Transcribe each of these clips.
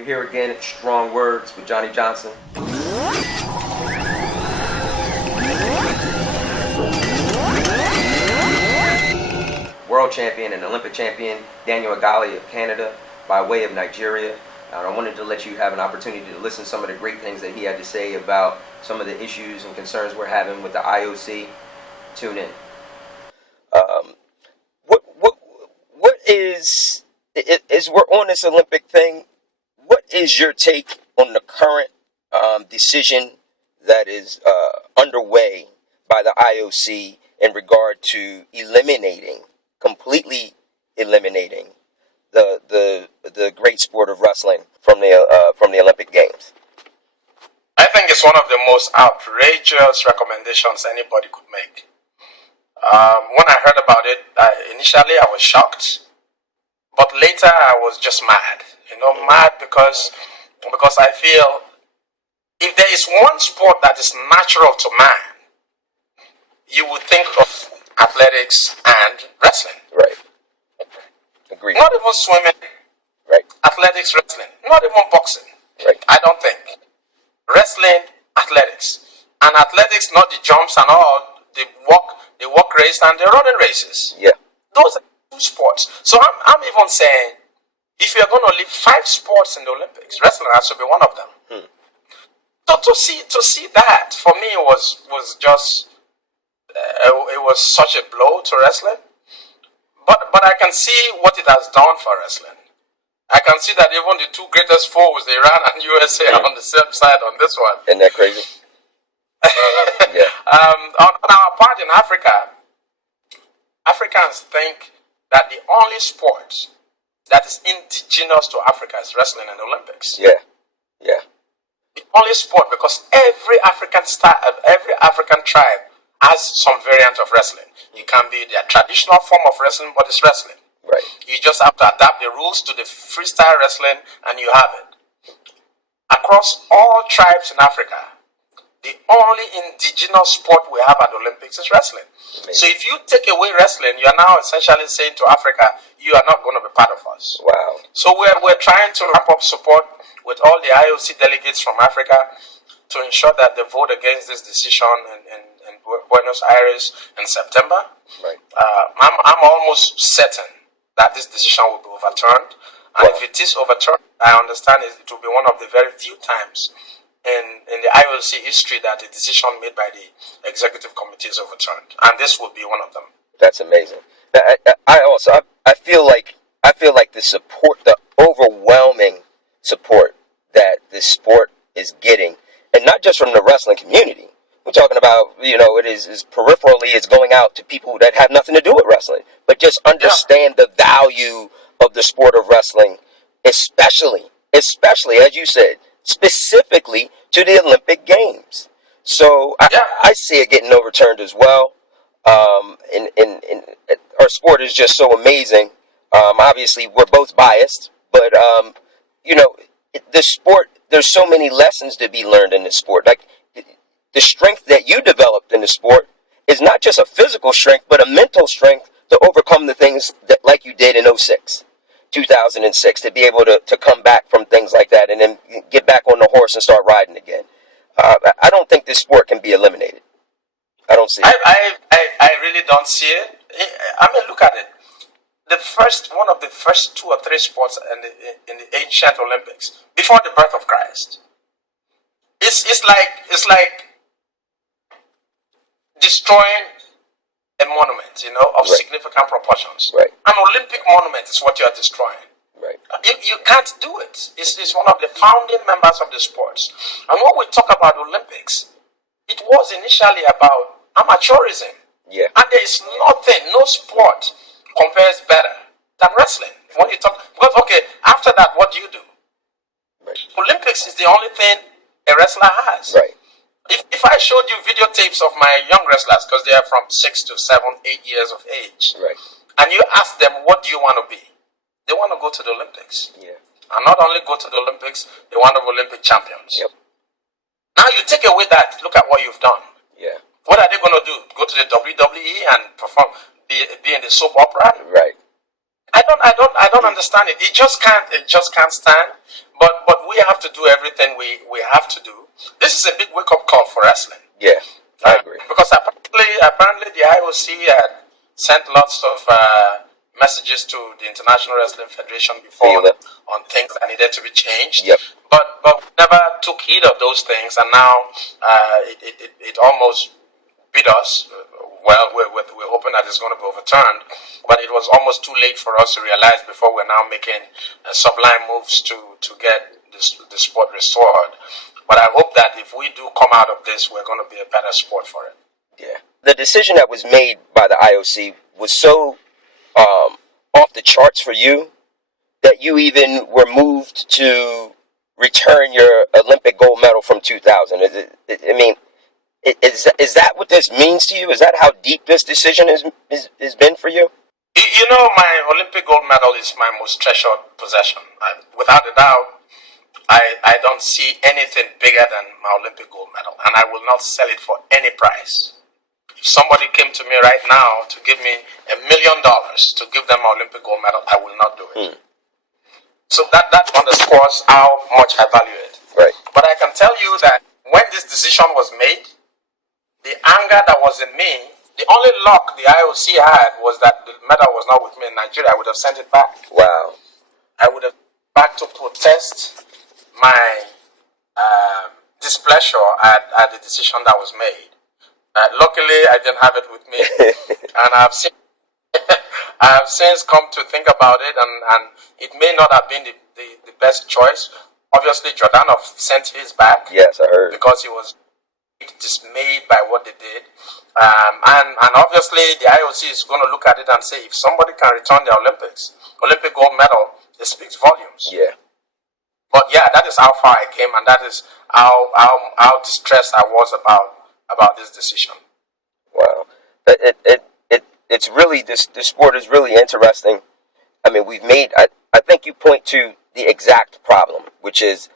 We're here again at stRAWng Wordz with Johnny Johnson. World champion and Olympic champion Daniel Igali of Canada by way of Nigeria. And I wanted to let you have an opportunity to listen to some of the great things that he had to say about some of the issues and concerns we're having with the IOC. Tune in. What is we're on this Olympic thing? What is your take on the current decision that is underway by the IOC in regard to completely eliminating the great sport of wrestling from the Olympic Games? I think it's one of the most outrageous recommendations anybody could make. When I heard about it, initially I was shocked, but later I was just mad. Mad because I feel if there is one sport that is natural to man, you would think of athletics and wrestling. Right. Agreed. Not even swimming. Right. Athletics, wrestling. Not even boxing. Right. I don't think. Wrestling, athletics. And athletics, not the jumps and all, the walk race and the running races. Yeah. Those are two sports. So I'm even saying, if you're going to leave 5 sports in the Olympics, wrestling has to be one of them. So to see that, for me, was just, it was such a blow to wrestling. But I can see what it has done for wrestling. I can see that even the two greatest foes, Iran and USA, are on the same side on this one. Isn't that crazy? Yeah. On our part in Africa, Africans think that the only sport that is indigenous to Africa is wrestling in the Olympics. Yeah. Yeah. The only sport, because every African tribe has some variant of wrestling. It can be their traditional form of wrestling, but it's wrestling. Right. You just have to adapt the rules to the freestyle wrestling, and you have it. Across all tribes in Africa, the only indigenous sport we have at the Olympics is wrestling. Amazing. So if you take away wrestling, you are now essentially saying to Africa, you are not going to be part of us. Wow. So we're trying to ramp up support with all the IOC delegates from Africa to ensure that they vote against this decision in Buenos Aires in September. Right. I'm almost certain that this decision will be overturned. And if it is overturned, I understand it will be one of the very few times in the IOC history that a decision made by the executive committee is overturned. And this will be one of them. That's amazing. I feel like the support, the overwhelming support that this sport is getting, and not just from the wrestling community. We're talking about, it is peripherally, it's going out to people that have nothing to do with wrestling, but just understand the value of the sport of wrestling, especially, as you said, specifically to the Olympic Games. So I see it getting overturned as well. And our sport is just so amazing. Obviously, we're both biased, but, the sport, there's so many lessons to be learned in this sport. Like, the strength that you developed in the sport is not just a physical strength, but a mental strength to overcome the things that, like you did in 2006, to be able to come back from things like that and then get back on the horse and start riding again. I don't think this sport can be eliminated. I don't see it. I really don't see it. I mean, look at it. One of the first 2 or 3 sports in the ancient Olympics, before the birth of Christ. It's like destroying a monument, of significant proportions. Right. An Olympic monument is what you are destroying. Right. You can't do it. It's one of the founding members of the sports. And when we talk about Olympics, it was initially about amateurism. Yeah. And there is no sport compares better than wrestling. When you talk, because after that, what do you do? Right. Olympics is the only thing a wrestler has. Right. If I showed you videotapes of my young wrestlers, because they are from 6 to 7, 8 years of age, right, and you ask them, what do you want to be? They want to go to the Olympics. Yeah. And not only go to the Olympics, they want to be Olympic champions. Yep. Now you take away that, look at what you've done. Yeah. What are they going to do? Go to the WWE and perform, be in the soap opera? Right. I don't understand it. It just can't stand. but we have to do everything we have to do. This is a big wake up call for wrestling. Yeah, I agree. Because apparently the IOC had sent lots of messages to the International Wrestling Federation before on things that needed to be changed. Yep. But we never took heed of those things, and now it almost beat us. Well, we're hoping that it's going to be overturned, but it was almost too late for us to realize before we're now making sublime moves to get the sport restored. But I hope that if we do come out of this, we're going to be a better sport for it. Yeah. The decision that was made by the IOC was so off the charts for you that you even were moved to return your Olympic gold medal from 2000. Is that what this means to you? Is that how deep this decision has been for you? You know, my Olympic gold medal is my most treasured possession. Without a doubt, I don't see anything bigger than my Olympic gold medal, and I will not sell it for any price. If somebody came to me right now to give me $1 million to give them my Olympic gold medal, I will not do it. So that underscores how much I value it. Right. But I can tell you that when this decision was made, the anger that was in me, the only luck the IOC had was that the medal was not with me in Nigeria. I would have sent it back. Wow. I would have back to protest my displeasure at the decision that was made. Luckily, I didn't have it with me, and I have since come to think about it, and it may not have been the best choice. Obviously, Jordanov sent his back. Yes, I heard. Because he was dismayed by what they did. And obviously, the IOC is going to look at it and say, if somebody can return the Olympic gold medal, it speaks volumes. Yeah. But yeah, that is how far I came, and that is how distressed I was about this decision. Wow. It's really, this sport is really interesting. I mean, I think you point to the exact problem, which is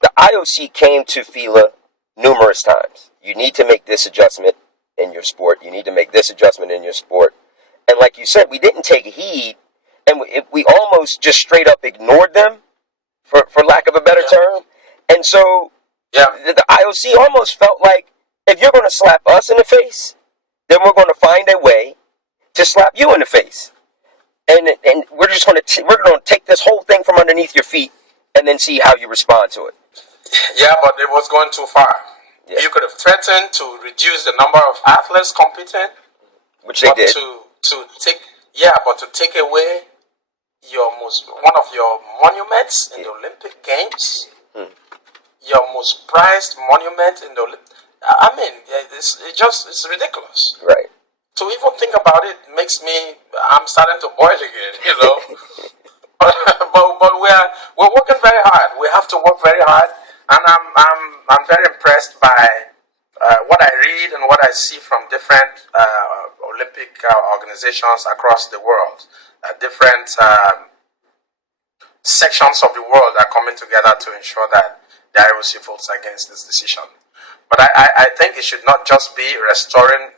the IOC came to FILA numerous times. You need to make this adjustment in your sport. You need to make this adjustment in your sport. And like you said, we didn't take heed, and we almost just straight up ignored them, for lack of a better term. And so the IOC almost felt like, if you're going to slap us in the face, then we're going to find a way to slap you in the face. And we're just going to take this whole thing from underneath your feet and then see how you respond to it. Yeah, but it was going too far. Yeah. You could have threatened to reduce the number of athletes competing, which they did. But to take away one of your monuments in the Olympic Games, your most prized monument in the Olympic. I mean, it's ridiculous. Right. To even think about it makes me. I'm starting to boil again. You know. but we're working very hard. We have to work very hard, and I'm very impressed by what I read and what I see from different Olympic organizations across the world. Different sections of the world are coming together to ensure that the IOC votes against this decision. But I think it should not just be restoring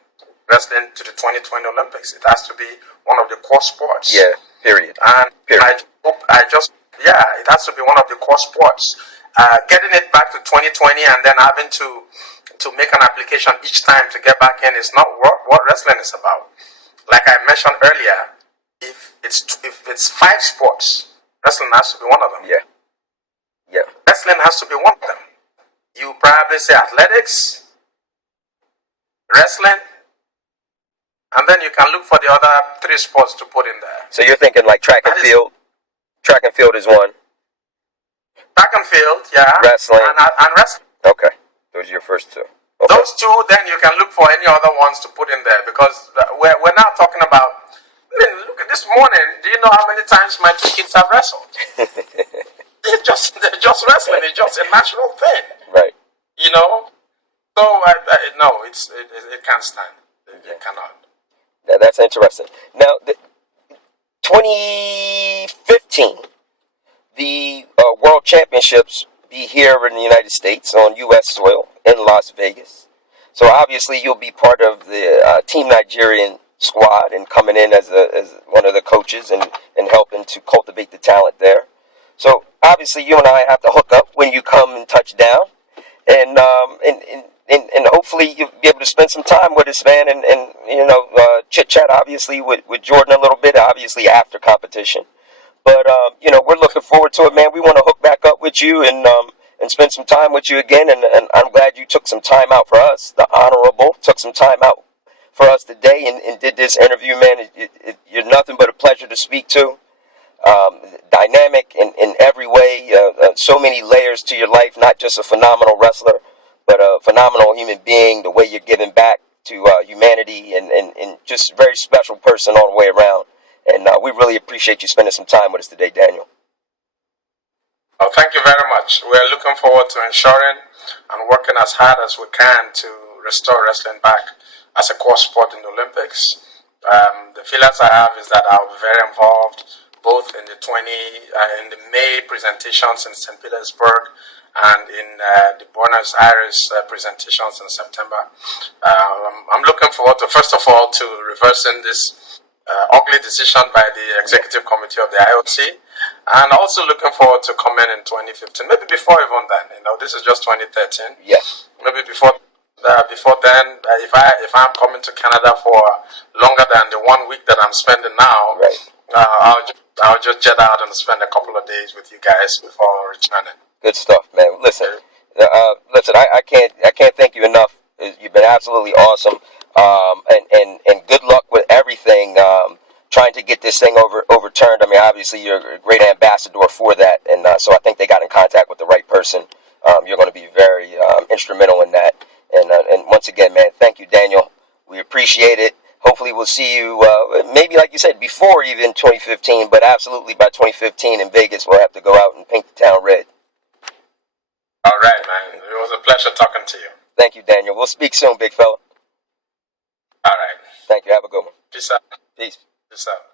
wrestling to the 2020 Olympics. It has to be one of the core sports. Yeah, period. And period. It has to be one of the core sports. Getting it back to 2020 and then having to make an application each time to get back in is not what wrestling is about. Like I mentioned earlier, if it's 5 sports, wrestling has to be one of them. Yeah. Yeah. Wrestling has to be one of them. You probably say athletics, wrestling, and then you can look for the other 3 sports to put in there. So you're thinking like track and field? Track and field is one. Track and field, yeah. Wrestling. And wrestling. Okay. Those are your first 2. Okay. Those 2, then you can look for any other ones to put in there, because we're now talking about, I mean, look at this morning, do you know how many times my 2 kids have wrestled? They're just wrestling. It's just a natural thing. Right. You know? So, no, it can't stand. It cannot. Now, that's interesting. Now, 2015, the World Championships be here in the United States on U.S. soil in Las Vegas. So, obviously, you'll be part of the Team Nigerian squad and coming in as one of the coaches and helping to cultivate the talent there. So obviously, you and I have to hook up when you come and touch down, and hopefully you'll be able to spend some time with us, man, and chit chat obviously with Jordan a little bit, obviously after competition. But we're looking forward to it, man. We want to hook back up with you and spend some time with you again. And I'm glad you took some time out for us. The Honorable took some time out for us today and did this interview, man. You're nothing but a pleasure to speak to. Dynamic in every way. So many layers to your life. Not just a phenomenal wrestler, but a phenomenal human being. The way you're giving back to humanity and just a very special person all the way around. And we really appreciate you spending some time with us today, Daniel. Well, thank you very much. We're looking forward to ensuring and working as hard as we can to restore wrestling back as a core sport in the Olympics. The feelings I have is that I'll be very involved both in the May presentations in St. Petersburg and in the Buenos Aires presentations in September. I'm looking forward to, first of all, to reversing this ugly decision by the executive committee of the IOC, and also looking forward to coming in 2015, maybe before even then. This is just 2013. Yes. Maybe before then, if I'm coming to Canada for longer than the 1 week that I'm spending now, right. I'll just jet out and spend a couple of days with you guys before returning. Good stuff, man. Listen, I can't thank you enough. You've been absolutely awesome. And good luck with everything. Trying to get this thing overturned. I mean, obviously you're a great ambassador for that, and so I think they got in contact with the right person. You're going to be very instrumental in that. And once again, man, thank you, Daniel. We appreciate it. Hopefully we'll see you, maybe like you said, before even 2015, but absolutely by 2015 in Vegas, we'll have to go out and paint the town red. All right, man. It was a pleasure talking to you. Thank you, Daniel. We'll speak soon, big fella. All right. Thank you. Have a good one. Peace out. Peace. Peace out.